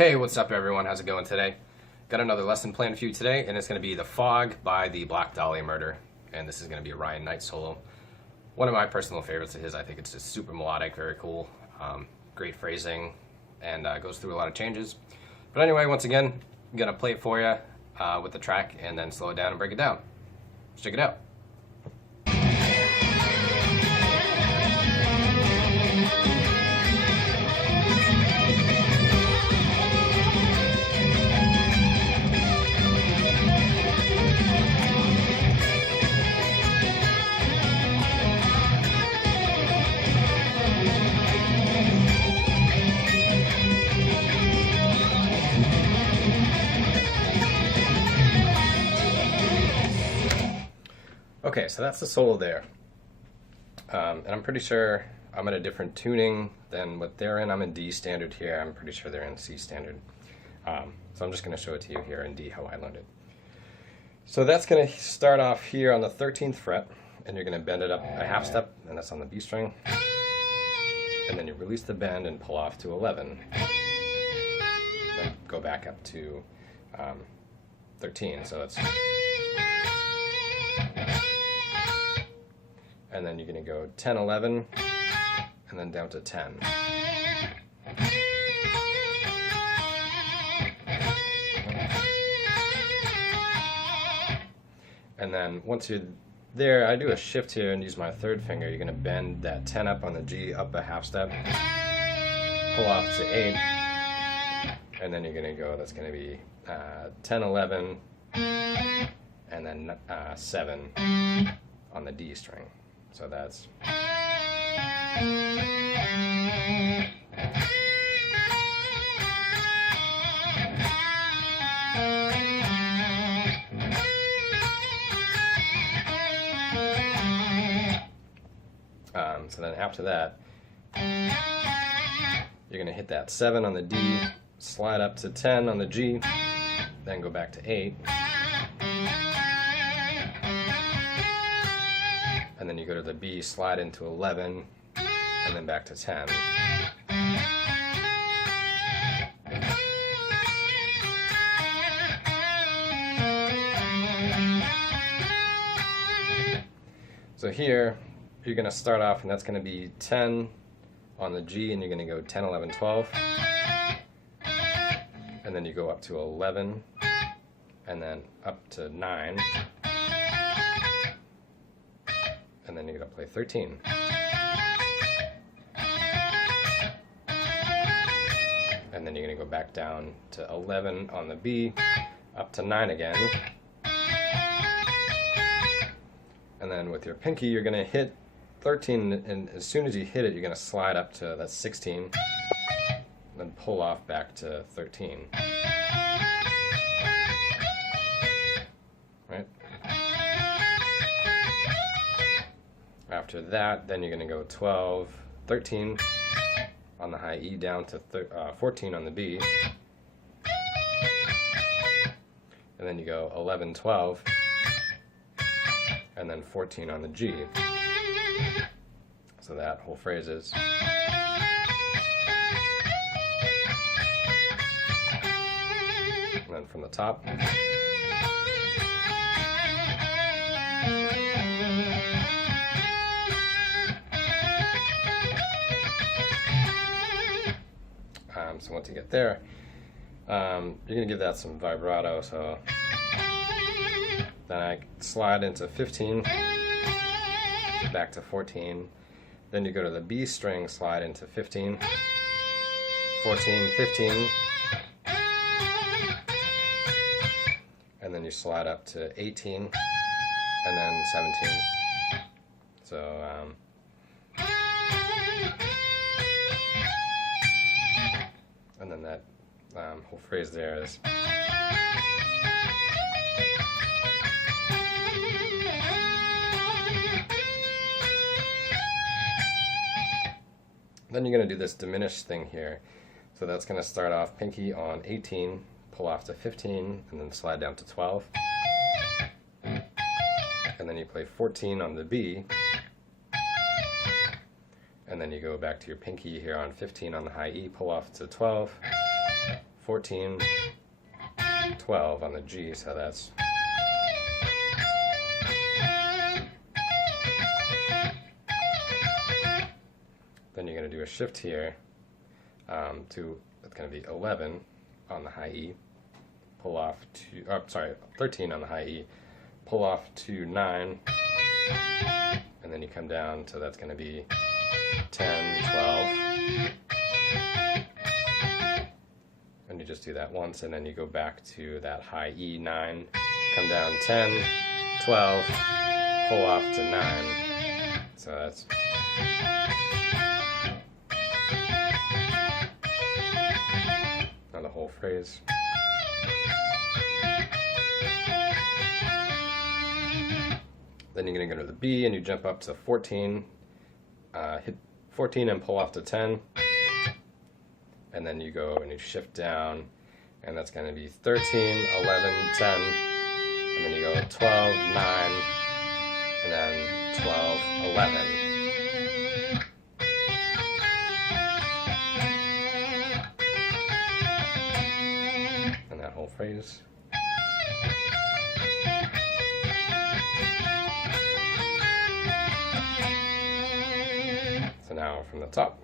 Hey, what's up everyone? How's it going today? Got another lesson planned for you today, and it's going to be The Fog by the Black Dahlia Murder, and this is going to be a Ryan Knight solo. One of my personal favorites of his. I think it's just super melodic, very cool, great phrasing, and goes through a lot of changes. But anyway, once again, I'm going to play it for you with the track, and then slow it down and break it down. Let's check it out. Okay, so that's the solo there. And I'm pretty sure I'm in a different tuning than what they're in. I'm in D standard here. I'm pretty sure they're in C standard. So I'm just going to show it to you here in D how I learned it. So that's going to start off here on the 13th fret, and you're going to bend it up a half step, and that's on the B string. And then you release the bend and pull off to 11. Then go back up to 13. So that's... And then you're going to go 10, 11, and then down to 10. And then once you're there, I do a shift here and use my third finger. You're going to bend that 10 up on the G, up a half step, pull off to 8, and then you're going to go, that's going to be 10, 11, and then 7 on the D string. So that's... so then after that, you're going to hit that 7 on the D, slide up to 10 on the G, then go back to 8. And then you go to the B, slide into 11, and then back to 10. So here, you're going to start off, and that's going to be 10 on the G, and you're going to go 10, 11, 12. And then you go up to 11, and then up to 9. And then you're going to play 13. And then you're going to go back down to 11 on the B, up to 9 again. And then with your pinky, you're going to hit 13, and as soon as you hit it, you're going to slide up to that 16, then pull off back to 13. Right? After that, then you're going to go 12, 13 on the high E down to 14 on the B. And then you go 11, 12, and then 14 on the G. So that whole phrase is... And then from the top... So once you get there, you're going to give that some vibrato. So then I slide into 15, back to 14. Then you go to the B string, slide into 15, 14, 15. And then you slide up to 18, and then 17. So... and then that whole phrase there is... Then you're going to do this diminished thing here. So that's going to start off pinky on 18, pull off to 15, and then slide down to 12. And then you play 14 on the B, and then you go back to your pinky here on 15 on the high E, pull off to 12, 14, 12 on the G, so that's then you're going to do a shift here to, it's going to be 11 on the high E, pull off to, 13 on the high E, pull off to 9, and then you come down, so that's going to be 10, 12, and you just do that once, and then you go back to that high E, 9, come down 10, 12, pull off to 9, so that's the whole phrase. Then you're going to go to the B and you jump up to 14, hit 14 and pull off to 10, and then you go and you shift down, and that's going to be 13, 11, 10, and then you go 12, 9, and then 12, 11. Whole phrase. So now from the top.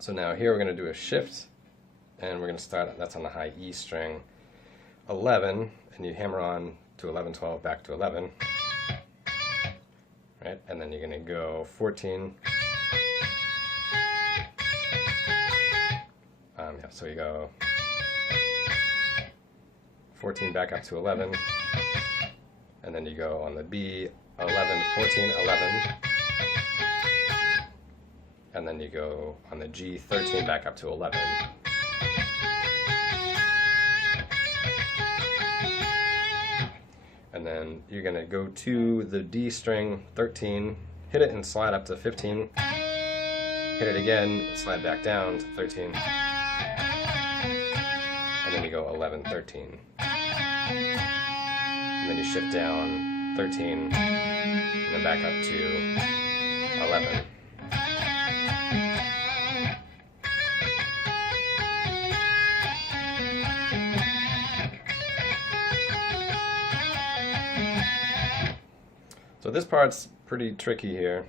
So now here we're going to do a shift, and we're going to start, that's on the high E string, 11, and you hammer on to 11, 12, back to 11, right? And then you're going to go 14, so you go 14 back up to 11, and then you go on the B, 11, 14, 11, and then you go on the G, 13 back up to 11. And then you're going to go to the D string, 13, hit it and slide up to 15, hit it again, slide back down to 13, and then you go 11, 13. And then you shift down 13, and then back up to 11. So this part's pretty tricky here.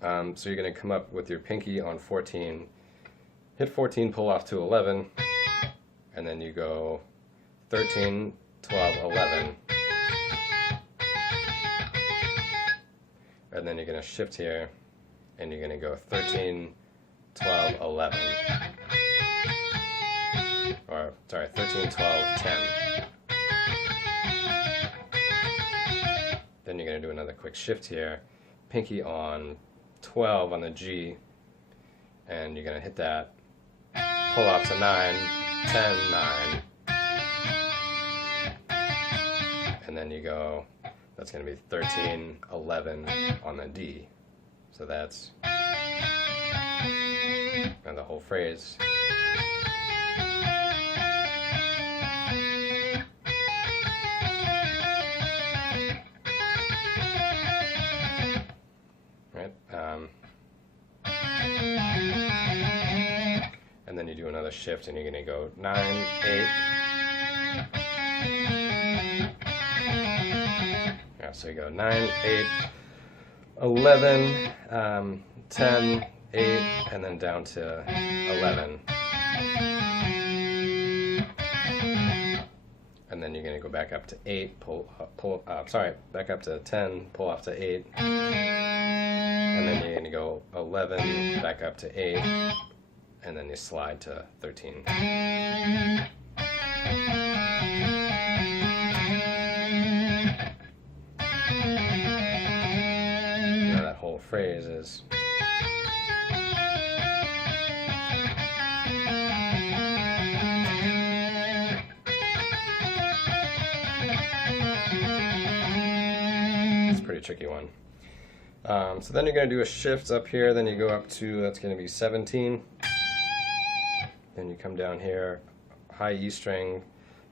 So you're going to come up with your pinky on 14, hit 14, pull off to 11, and then you go 13, 12, 11. And then you're going to shift here, and you're going to go 13, 12, 11. Or, sorry, 13, 12, 10. Then you're going to do another quick shift here, pinky on 12 on the G, and you're going to hit that, pull off to 9, 10, 9, and then you go, that's going to be 13, 11 on the D. So that's, and the whole phrase. And then you do another shift, and you're going to go 9, 8. Yeah, so you go 9, 8, 11, 10, 8, and then down to 11. And then you're going to go back up to 8, back up to 10, pull off to 8. And then you're going to go 11, back up to 8, and then you slide to 13. Now that whole phrase is... it's a pretty tricky one. So then you're going to do a shift up here, then you go up to, that's going to be 17. Then you come down here, high E string,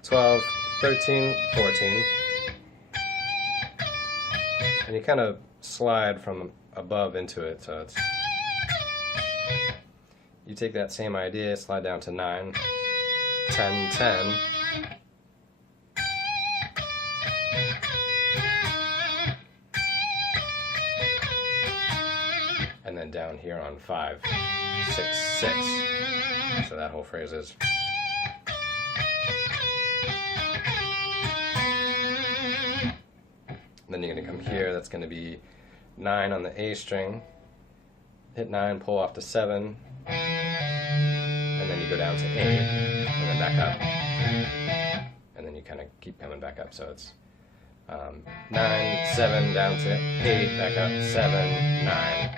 12, 13, 14. And you kind of slide from above into it, so it's... You take that same idea, slide down to 9, 10, 10. And then down here on 5, 6, 6. So that whole phrase is. Then you're going to come here, that's going to be 9 on the A string. Hit 9, pull off to 7. And then you go down to 8, and then back up. And then you kind of keep coming back up. So it's 9, 7, down to 8, back up, 7, 9.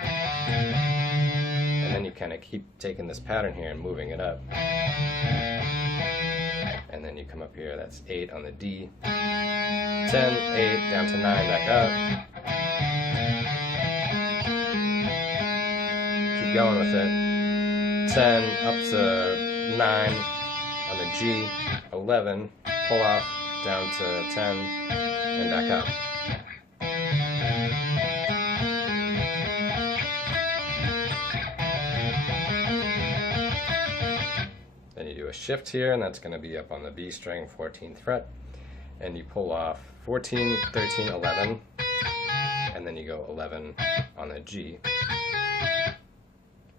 And then you kind of keep taking this pattern here and moving it up. And then you come up here, that's 8 on the D. 10, 8, down to 9, back up. Keep going with it. 10, up to 9 on the G. 11, pull off, down to 10, and back up. Then you do a shift here, and that's going to be up on the B string, 14th fret. And you pull off 14, 13, 11, and then you go 11 on the G.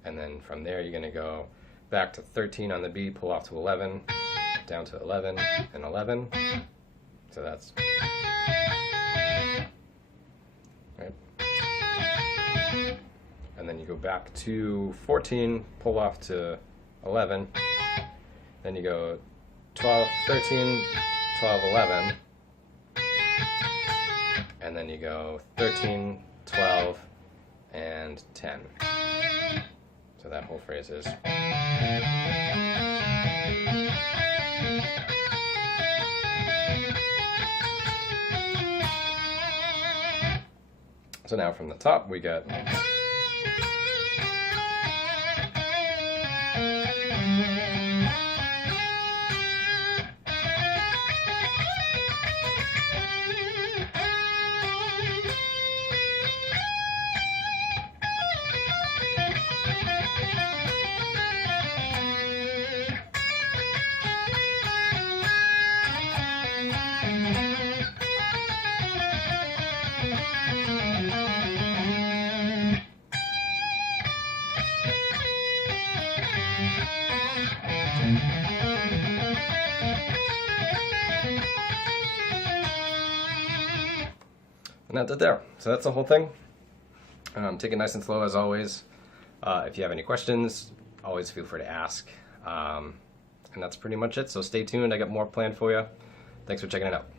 And then from there you're going to go back to 13 on the B, pull off to 11, down to 11, and 11. So that's... Right. And then you go back to 14, pull off to 11, then you go 12, 13, 12, 11, and then you go 13, 12, and 10. So that whole phrase is... So now from the top we got... And that's it there. So that's the whole thing. Take it nice and slow as always. If you have any questions, always feel free to ask. And that's pretty much it. So stay tuned. I got more planned for you. Thanks for checking it out.